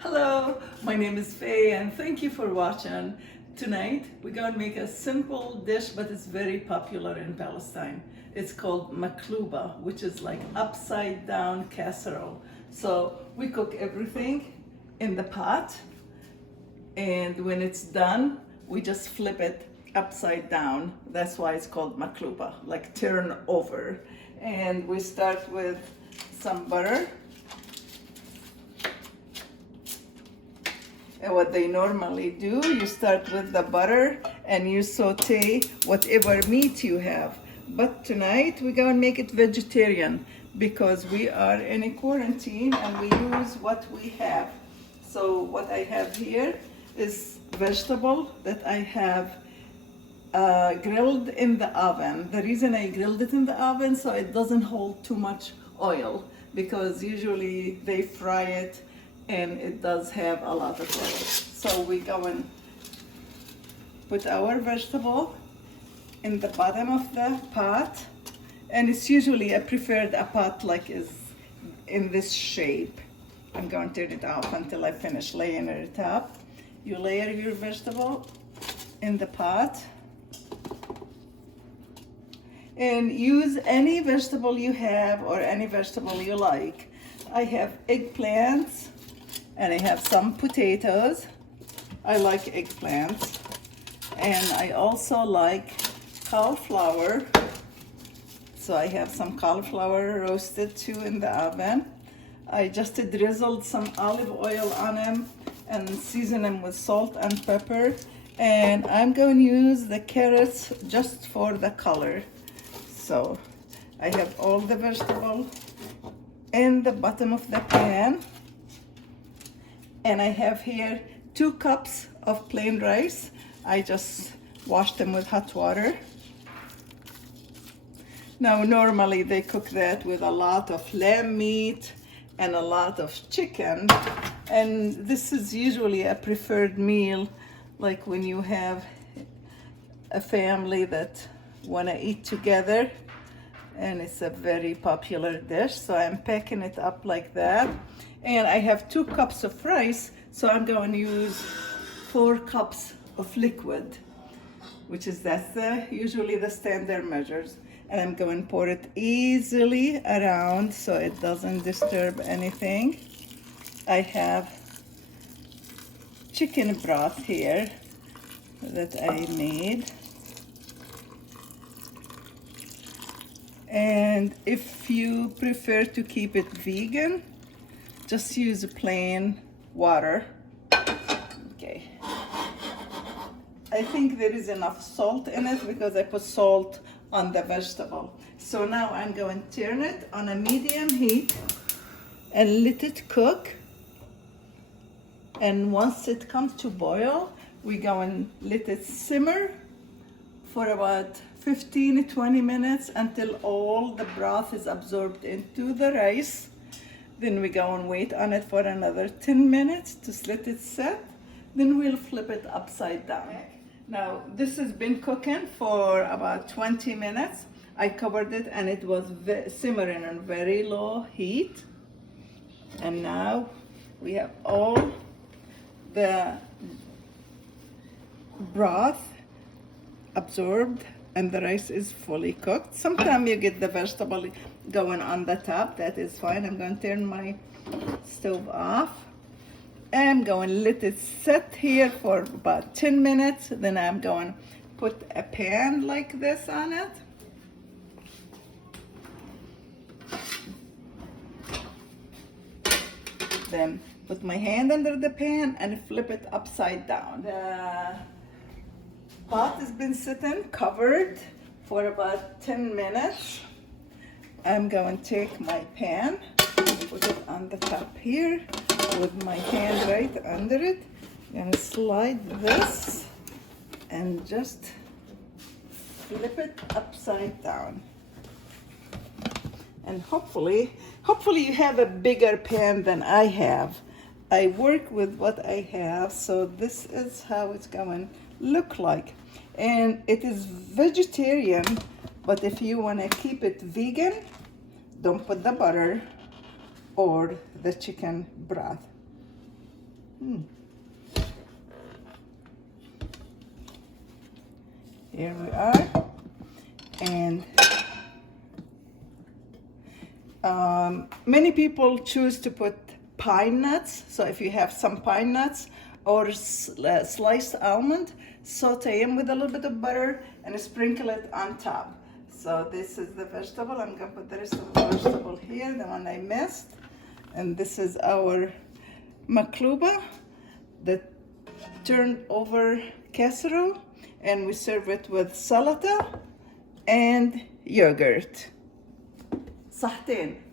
Hello, my name is Faye and thank you for watching. Tonight we're going to make a simple dish, but it's very popular in Palestine. It's called maklouba, which is like upside down casserole. So we cook everything in the pot, and when it's done we just flip it upside down. That's why it's called maklouba, like turn over. And we start with some butter. And what they normally do, you start with the butter and you saute whatever meat you have. But tonight we're going to make it vegetarian because we are in a quarantine and we use what we have. So what I have here is vegetable that I have grilled in the oven. The reason I grilled it in the oven so it doesn't hold too much oil, because usually they fry it and it does have a lot of oil. So we go and put our vegetable in the bottom of the pot, and it's usually I preferred a pot like is in this shape. I'm going to turn it off until I finish laying it up. You layer your vegetable in the pot and use any vegetable you have or any vegetable you like. I have eggplants and I have some potatoes. I like eggplants. And I also like cauliflower. So I have some cauliflower roasted too in the oven. I just drizzled some olive oil on them and season them with salt and pepper. And I'm going to use the carrots just for the color. So I have all the vegetable in the bottom of the pan. And I have here 2 cups of plain rice. I just washed them with hot water. Now normally they cook that with a lot of lamb meat and a lot of chicken. And this is usually a preferred meal, like when you have a family that want to eat together. And it's a very popular dish. So I'm packing it up like that. And I have 2 cups of rice, so I'm going to use 4 cups of liquid, which is usually the standard measures. And I'm going to pour it easily around so it doesn't disturb anything. I have chicken broth here that I made. And if you prefer to keep it vegan, just use plain water. Okay. I think there is enough salt in it because I put salt on the vegetable. So now I'm going to turn it on a medium heat and let it cook. And once it comes to boil, we go and let it simmer for about 15 to 20 minutes until all the broth is absorbed into the rice. Then we go and wait on it for another 10 minutes to let it set. Then we'll flip it upside down. Now this has been cooking for about 20 minutes. I covered it and it was simmering on very low heat. And now we have all the broth absorbed and the rice is fully cooked. Sometimes you get the vegetable going on the top. That is fine. I'm going to turn my stove off. I'm going to let it sit here for about 10 minutes. Then I'm going to put a pan like this on it. Then put my hand under the pan and flip it upside down. The pot has been sitting covered for about 10 minutes. I'm going to take my pan, put it on the top here with my hand right under it. I'm going to slide this and just flip it upside down. And hopefully you have a bigger pan than I have. I work with what I have, so this is how it's going to look like. And it is vegetarian, but if you want to keep it vegan, don't put the butter or the chicken broth. Here we are. And many people choose to put pine nuts. So if you have some pine nuts or sliced almond, saute them with a little bit of butter and sprinkle it on top. So this is the vegetable. I'm gonna put the rest of the vegetable here, the one I missed. And this is our maklouba, the turned over casserole, and we serve it with salata and yogurt. صحتين.